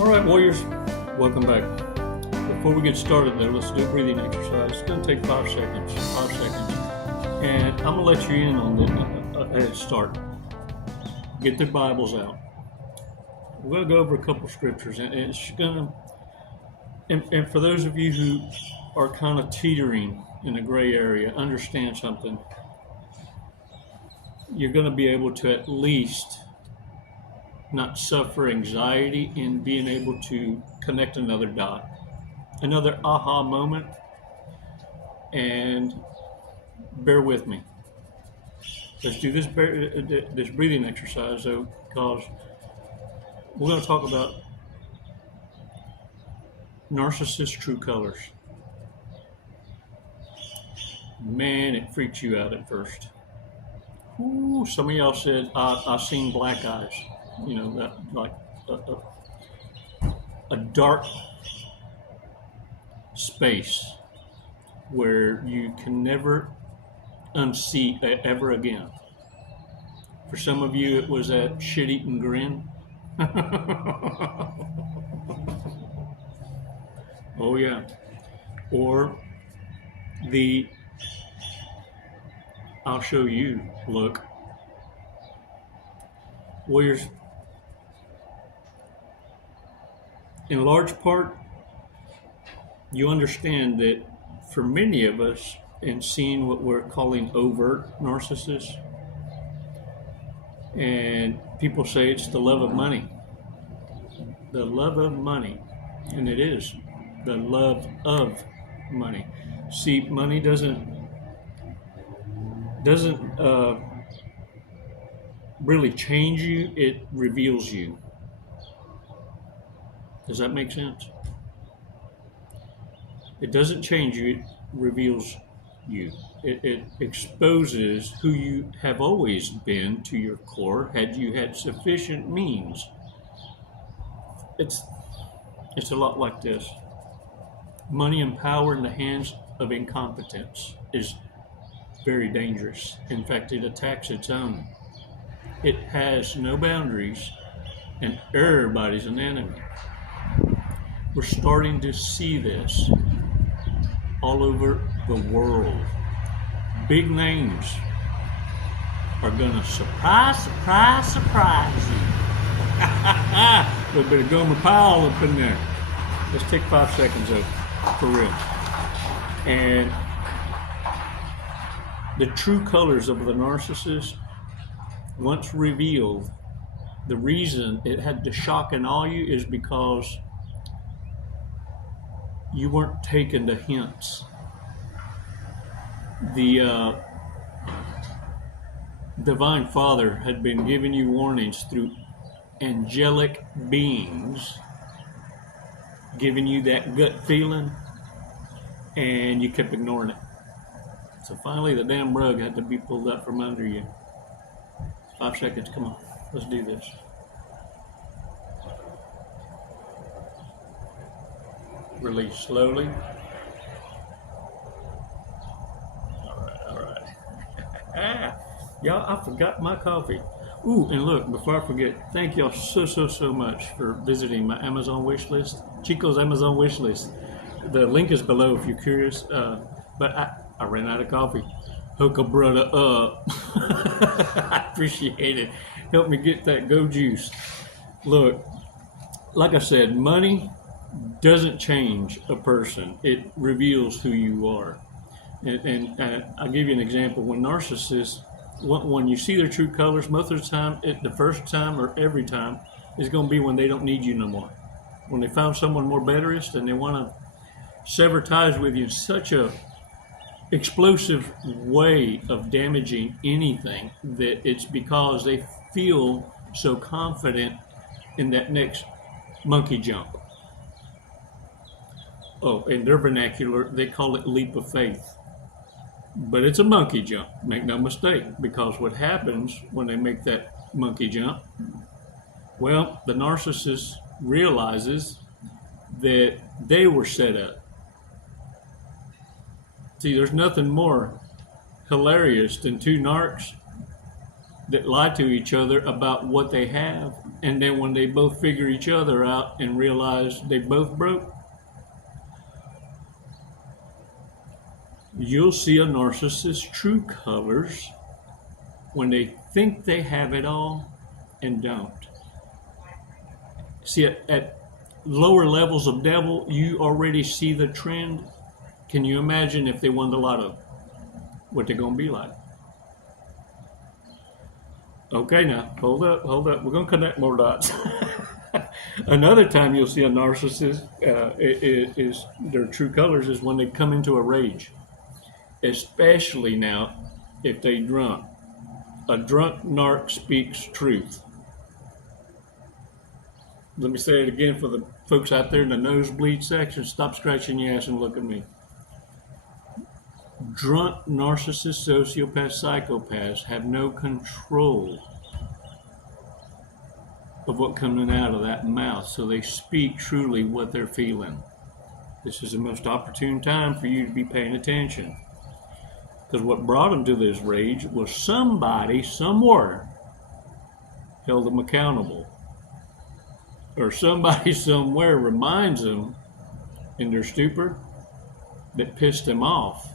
All right, warriors, welcome back. Before we get started though, let's do a breathing exercise. It's going to take 5 seconds. And I'm going to let you in on the head start. Get their Bibles out. We're going to go over a couple scriptures, and it's going to, and for those of you who are kind of teetering in a gray area, understand something. You're going to be able to at least not suffer anxiety in being able to connect another dot, another aha moment. And bear with me. Let's do this breathing exercise though, because we're going to talk about narcissist true colors. Man, it freaks you out at first. Ooh, some of y'all said, I've seen black eyes. You know, that like a dark space where you can never unsee ever again. For some of you, it was that shit-eating grin. Oh yeah. Or the I'll show you look. Warriors, in large part, you understand that for many of us, in seeing what we're calling overt narcissists, and people say it's the love of money. The love of money, and it is the love of money. See, money doesn't really change you, it reveals you. Does that make sense? It doesn't change you, it reveals you. It exposes who you have always been to your core, had you had sufficient means. It's a lot like this. Money and power in the hands of incompetence is very dangerous. In fact, it attacks its own. It has no boundaries, and everybody's an enemy. We're starting to see this all over the world. Big names are gonna surprise you. We better go my pile up in there. Let's take 5 seconds of for real. And the true colors of the narcissist, once revealed, the reason it had to shock and awe you is because you weren't taking the hints. The Divine Father had been giving you warnings through angelic beings, giving you that gut feeling, and you kept ignoring it. So finally the damn rug had to be pulled out from under you. 5 seconds, come on, let's do this. Release slowly. All right. Y'all, I forgot my coffee. Ooh, and look, before I forget, thank y'all so much for visiting my Amazon wish list, Chico's Amazon wish list. The link is below if you're curious, but I ran out of coffee. Hook a brother up. I appreciate it. Help me get that go juice. Look, like I said, money doesn't change a person. It reveals who you are. And I'll give you an example. When narcissists, when you see their true colors, most of the time, the first time or every time, is going to be when they don't need you no more. When they found someone more betterist and they want to sever ties with you in such a explosive way of damaging anything that it's because they feel so confident in that next monkey jump. Oh, in their vernacular, they call it leap of faith. But it's a monkey jump, make no mistake, because what happens when they make that monkey jump, well, the narcissist realizes that they were set up. See, there's nothing more hilarious than two narcs that lie to each other about what they have And then when they both figure each other out and realize they both broke, you'll see a narcissist's true colors when they think they have it all and don't. See, at lower levels of devil, you already see the trend. Can you imagine if they won the lotto, what they're going to be like? Okay, now, hold up. We're going to connect more dots. Another time you'll see a narcissist, is their true colors is when they come into a rage. Especially now, if they drunk. A drunk narc speaks truth. Let me say it again for the folks out there in the nosebleed section. Stop scratching your ass and look at me. Drunk narcissists, sociopaths, psychopaths have no control of what's coming out of that mouth, so they speak truly what they're feeling. This is the most opportune time for you to be paying attention, because what brought them to this rage was somebody somewhere held them accountable, or somebody somewhere reminds them in their stupor that pissed them off,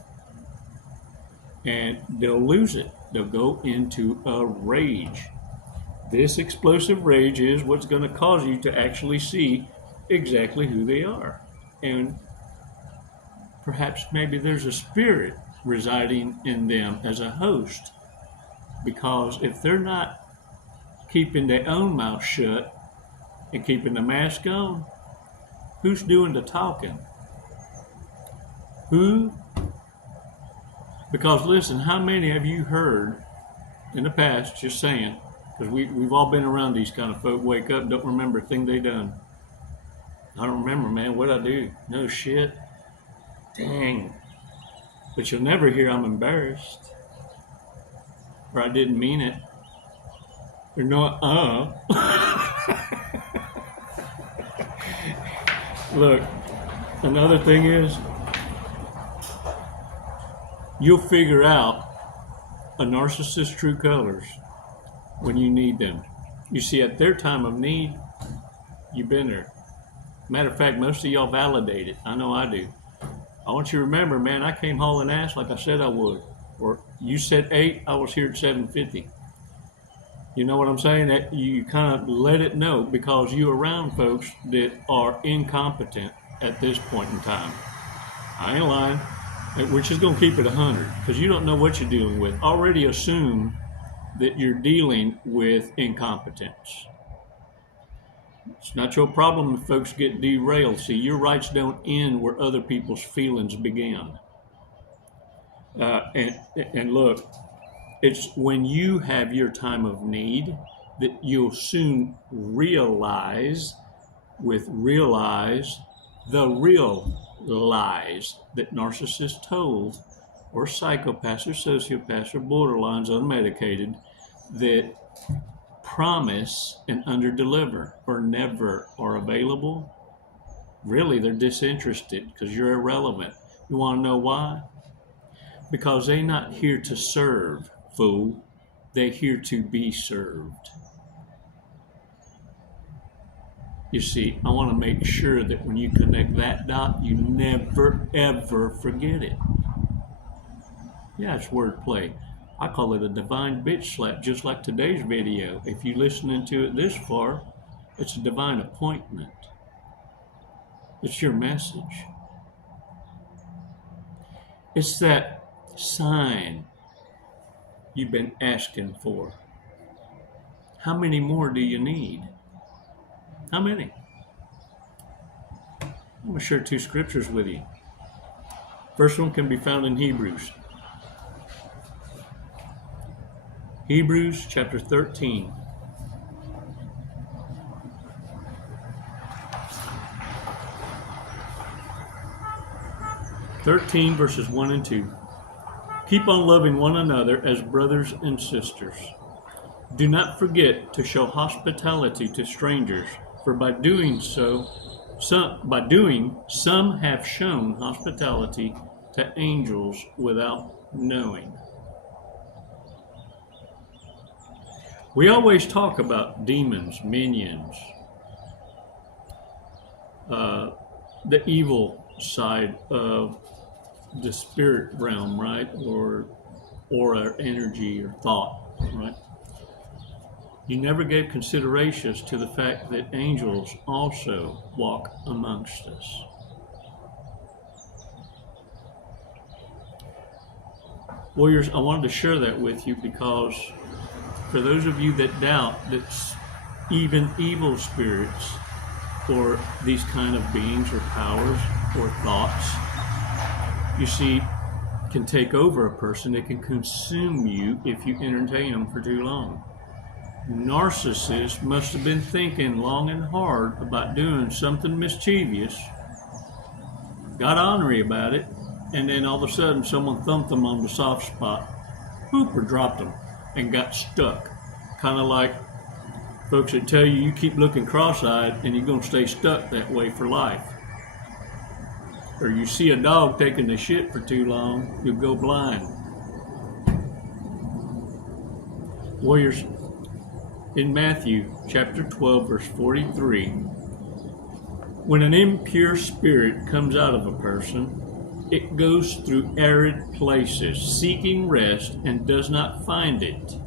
and they'll lose it. They'll go into a rage. This explosive rage is what's going to cause you to actually see exactly who they are. And perhaps maybe there's a spirit residing in them as a host. Because if they're not keeping their own mouth shut and keeping the mask on, who's doing the talking? Who? Because listen, how many have you heard in the past, just saying, because we've all been around these kind of folk, wake up, don't remember a thing they done. I don't remember, man, what'd I do? No shit. Dang. But you'll never hear I'm embarrassed, or I didn't mean it, or no, Look, another thing is, you'll figure out a narcissist's true colors when you need them. You see, at their time of need, you've been there. Matter of fact, most of y'all validate it. I know I do. I want you to remember, man, I came hauling ass like I said I would. Or you said 8, I was here at 7:50. You know what I'm saying? That you kind of let it know, because you're around folks that are incompetent at this point in time. I ain't lying. We're just going to keep it 100, because you don't know what you're dealing with. Already assume that you're dealing with incompetence. It's not your problem if folks get derailed. See, your rights don't end where other people's feelings begin. And look, it's when you have your time of need that you'll soon realize the real lies that narcissists told, or psychopaths or sociopaths or borderlines unmedicated, that promise and underdeliver, or never are available. Really, they're disinterested because you're irrelevant. You want to know why? Because they're not here to serve, fool. They're here to be served. You see, I want to make sure that when you connect that dot, you never, ever forget it. Yeah, it's wordplay. I call it a divine bitch slap, just like today's video. If you're listening to it this far, it's a divine appointment. It's your message. It's that sign you've been asking for. How many more do you need? How many? I'm going to share 2 scriptures with you. First one can be found in Hebrews. Hebrews chapter 13. Verses 1 and 2. Keep on loving one another as brothers and sisters. Do not forget to show hospitality to strangers, for by doing some have shown hospitality to angels without knowing. We always talk about demons, minions, the evil side of the spirit realm, right? Or our energy or thought, right? You never gave considerations to the fact that angels also walk amongst us. Warriors, I wanted to share that with you because for those of you that doubt that even evil spirits or these kind of beings or powers or thoughts, you see, can take over a person. They can consume you if you entertain them for too long. Narcissists must have been thinking long and hard about doing something mischievous, got ornery about it, and then all of a sudden someone thumped them on the soft spot, boop, or dropped them and got stuck. Kind of like folks that tell you keep looking cross-eyed and you're going to stay stuck that way for life. Or you see a dog taking the shit for too long, you'll go blind. Warriors, in Matthew chapter 12, verse 43, when an impure spirit comes out of a person, it goes through arid places, seeking rest, and does not find it.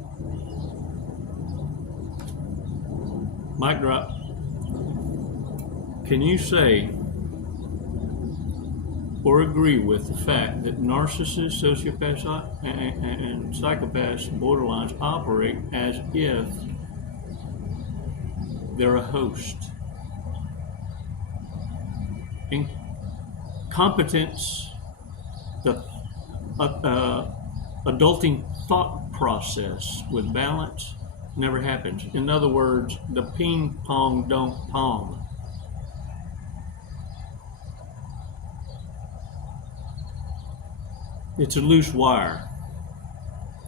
Mic drop. Can you say or agree with the fact that narcissists, sociopaths, and psychopaths, borderlines operate as if they're a host? Incompetence, the adulting thought process with balance never happens. In other words, the ping pong don't pong. It's a loose wire,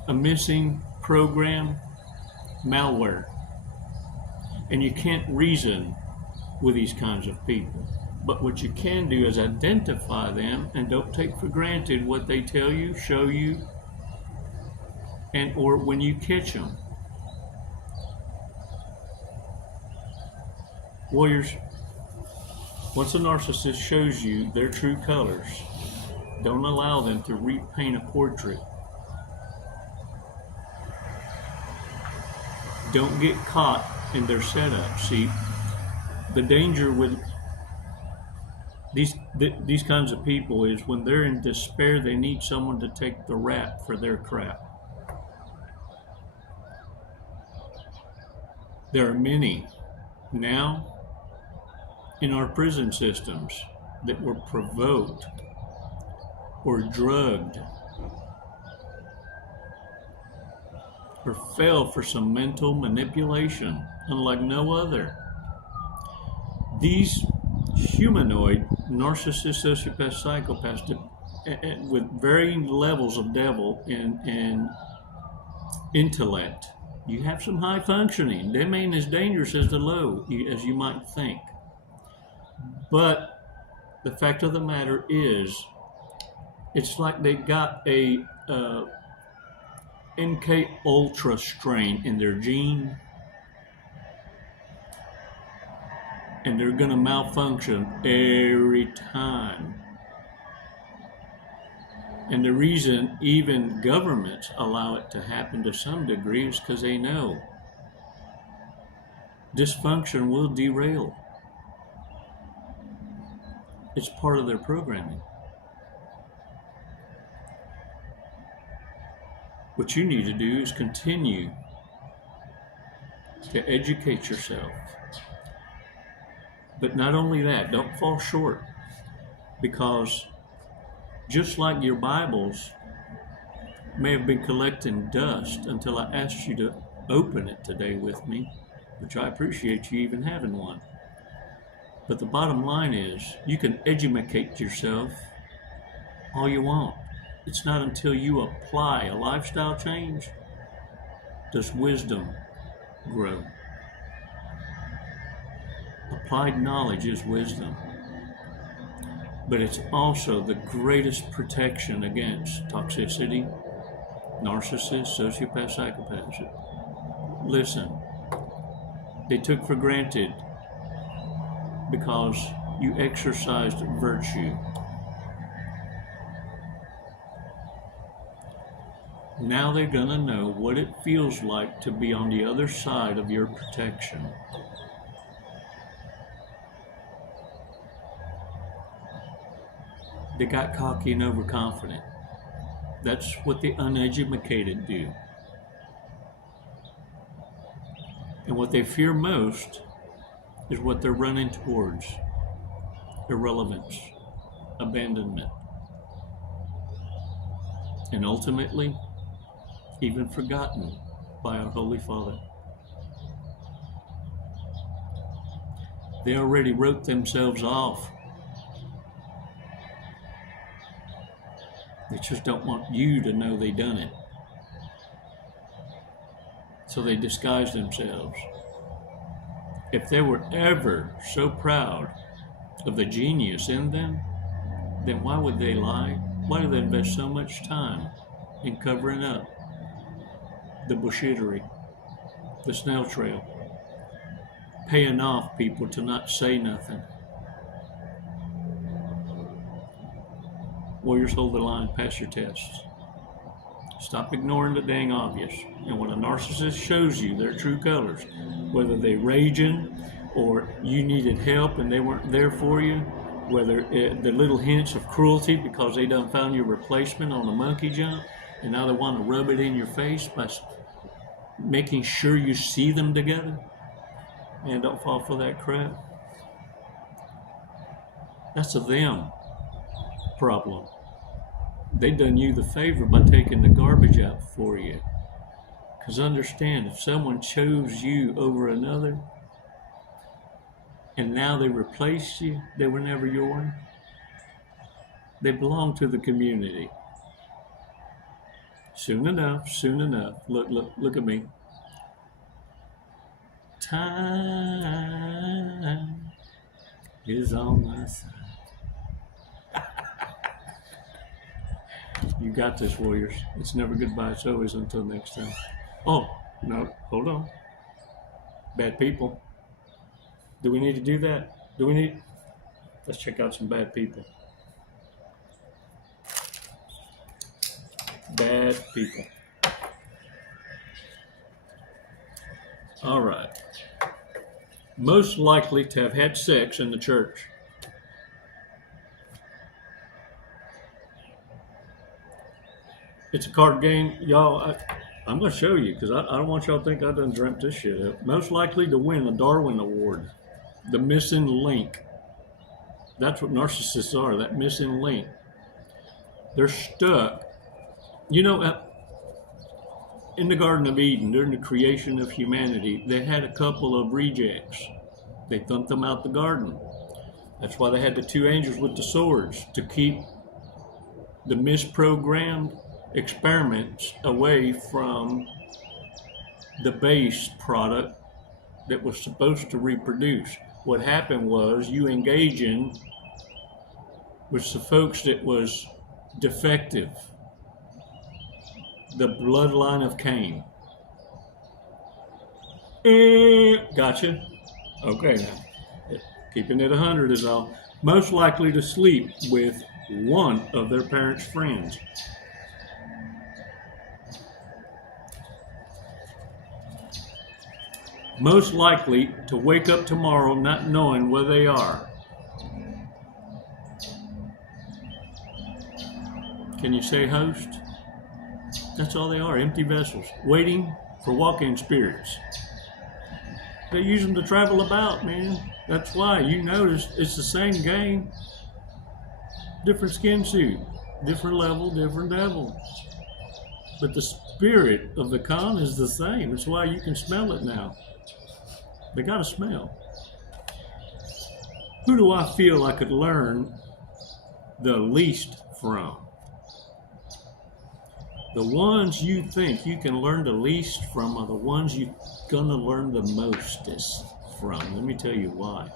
a missing program, malware. And you can't reason with these kinds of people. But what you can do is identify them and don't take for granted what they tell you, show you, and or when you catch them. Warriors, once a narcissist shows you their true colors, don't allow them to repaint a portrait. Don't get caught in their setup. See, the danger with these kinds of people is when they're in despair, they need someone to take the rap for their crap. There are many now in our prison systems that were provoked or drugged or fell for some mental manipulation unlike no other. These humanoid narcissists, sociopaths, psychopaths with varying levels of devil and intellect. You have some high functioning. Them ain't as dangerous as the low as you might think. But the fact of the matter is, it's like they got a NK Ultra strain in their gene, and they're going to malfunction every time. And the reason even governments allow it to happen to some degree is because they know dysfunction will derail. It's part of their programming. What you need to do is continue to educate yourself. But not only that, don't fall short, because just like your Bibles may have been collecting dust until I asked you to open it today with me, which I appreciate you even having one. But the bottom line is, you can educate yourself all you want. It's not until you apply a lifestyle change does wisdom grow. Applied knowledge is wisdom, but it's also the greatest protection against toxicity, narcissists, sociopaths, psychopaths. listen, they took for granted because you exercised virtue. Now they're going to know what it feels like to be on the other side of your protection. They got cocky and overconfident. That's what the uneducated do. And what they fear most is what they're running towards: irrelevance, abandonment, and ultimately, even forgotten by our Holy Father. They already wrote themselves off. They just don't want you to know they done it. So they disguise themselves. If they were ever so proud of the genius in them, then why would they lie? Why do they invest so much time in covering up the bullshittery, the snail trail, paying off people to not say nothing? Warriors, hold the line, pass your tests. Stop ignoring the dang obvious. And when a narcissist shows you their true colors, whether they raging or you needed help and they weren't there for you, whether the little hints of cruelty because they done found your replacement on the monkey jump and now they want to rub it in your face by making sure you see them together, and don't fall for that crap. That's a them problem. They done you the favor by taking the garbage out for you. Because understand, if someone chose you over another and now they replaced you, they were never yours. They belong to the community. Soon enough, look at me. Time is on my side. You got this, warriors. It's never goodbye. It's always until next time. Oh, no, hold on. Bad people. Do we need to do that? Let's check out some bad people. Bad people. All right. Most likely to have had sex in the church. It's a card game. Y'all, I'm going to show you because I don't want y'all to think I done dreamt this shit up. Most likely to win a Darwin Award. The missing link. That's what narcissists are, that missing link. They're stuck. You know, in the Garden of Eden, during the creation of humanity, they had a couple of rejects. They thumped them out the garden. That's why they had the two angels with the swords, to keep the misprogrammed experiments away from the base product that was supposed to reproduce. What happened was you engaging with the folks that was defective, the bloodline of Cain. Gotcha. Okay, now keeping it 100 is all. Most likely to sleep with one of their parents' friends. Most likely to wake up tomorrow not knowing where they are. Can you say host? That's all they are, empty vessels, waiting for walk-in spirits. They use them to travel about, man. That's why you notice it's the same game. Different skin suit, different level, different devil. But the spirit of the con is the same. That's why you can smell it now. They got a smell. Who do I feel I could learn the least from? The ones you think you can learn the least from are the ones you're gonna learn the mostest from. Let me tell you why.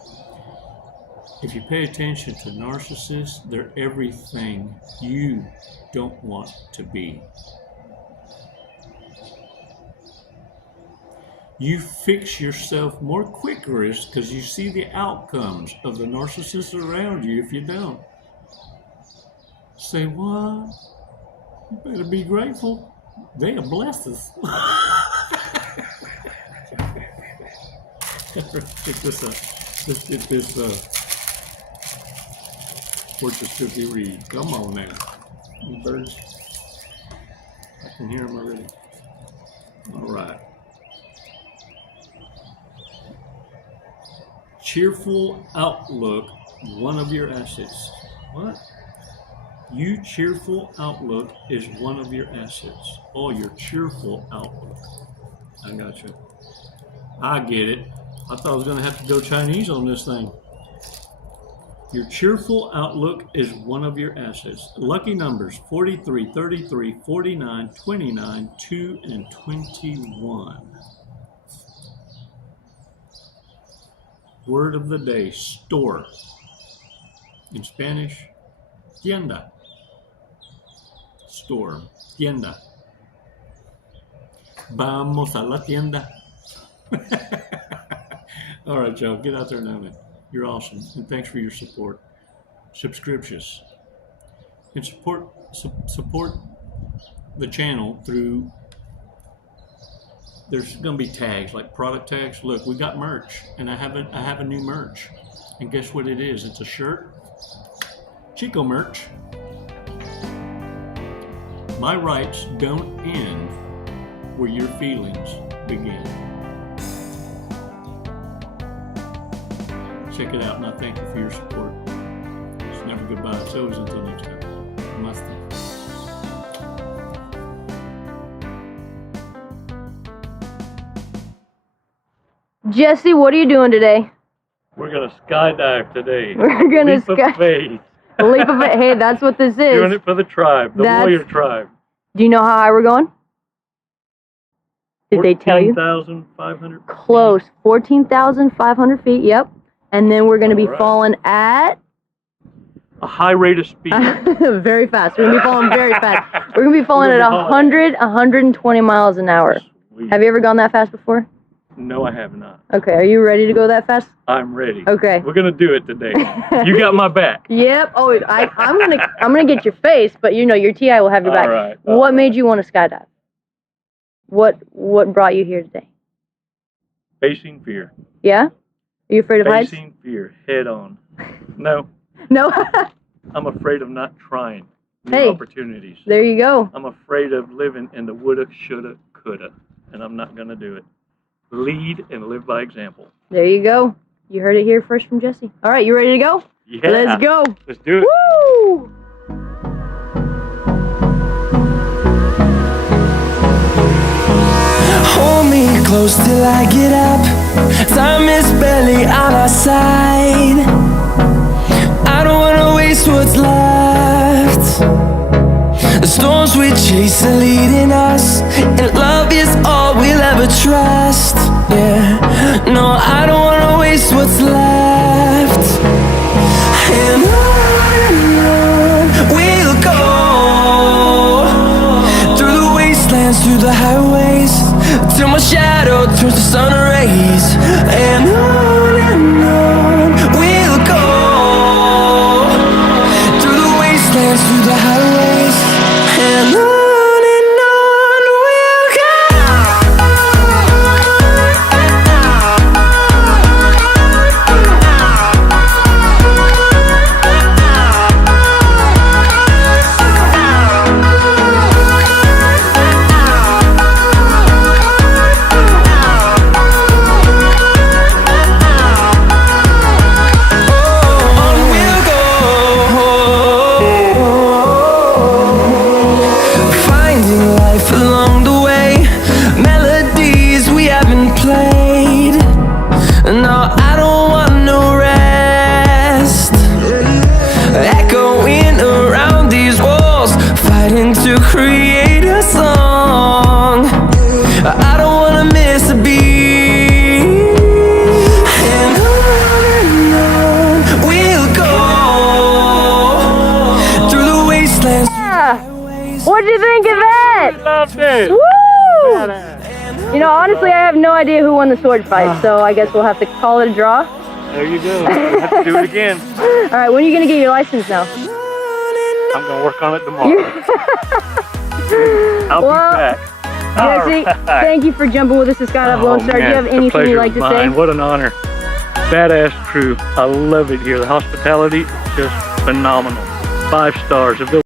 If you pay attention to narcissists, they're everything you don't want to be. You fix yourself more quicker because you see the outcomes of the narcissists around you. If you don't, say, what? You better be grateful. They have blessed us. Check this out. Let's get this fortune cookie read. Come on now. You birds. I can hear them already. All right. Cheerful outlook, one of your assets. What? You cheerful outlook is one of your assets. Oh, your cheerful outlook. I got you. I get it. I thought I was going to have to go Chinese on this thing. Your cheerful outlook is one of your assets. Lucky numbers 43, 33, 49, 29, 2, and 21. Word of the day, store. In Spanish, tienda. Store, tienda. Vamos a la tienda. All right, y'all, get out there now, man. You're awesome, and thanks for your support. Subscriptions. And support the channel through, there's going to be tags, like product tags. Look, we got merch, and I have a new merch. And guess what it is? It's a shirt. Chico merch. My rights don't end where your feelings begin. Check it out, and I thank you for your support. It's never goodbye. It's always until next time. Namaste. Jesse, what are you doing today? We're gonna skydive today. We're gonna leap of faith. Leap of faith. Hey, that's what this is. Doing it for the tribe, the warrior tribe. Do you know how high we're going? Did they tell you? 14,500. Close. 14,500 feet. Yep. And then we're gonna be falling at a high rate of speed. Very fast. We're gonna be falling very fast. We're gonna be falling at 120 miles an hour. Sweet. Have you ever gone that fast before? No, I have not. Okay, are you ready to go that fast? I'm ready. Okay. We're gonna do it today. You got my back. Yep. Oh, I'm gonna get your face, but you know your TI will have your back. All right. What made you want to skydive? What brought you here today? Facing fear. Yeah? Are you afraid of heights? Facing fear head on. No. No. I'm afraid of not trying new Hey, opportunities. There you go. I'm afraid of living in the woulda, shoulda, coulda, and I'm not gonna do it. Lead and live by example. There you go. You heard it here first from Jesse. All right, you ready to go? Yeah. Let's go. Let's do it. Woo! Hold me close till I get up. Time is barely on our side. I don't wanna waste what's left. The storms we chase are leading us, and love is all we'll ever trust. Yeah, no, I don't wanna waste what's left. And on we'll go, through the wastelands, through the highways, till my shadow turns to sun rays. And on we'll go, through the wastelands, through the highways, and on we'll go. To create a song, I don't wanna miss a beat. And on we'll go, through the wastelands. What'd you think of that? Loved it. Woo! And You know, honestly, I have no idea who won the sword fight, so I guess we'll have to call it a draw. There you go. We'll have to do it again. All right, when are you gonna get your license now? I'm gonna work on it tomorrow. I'll be back. Jesse, thank you for jumping with us to Skydive Lone Star. Do you have anything you'd like to say? What an honor. Badass crew. I love it here. The hospitality is just phenomenal. 5 stars.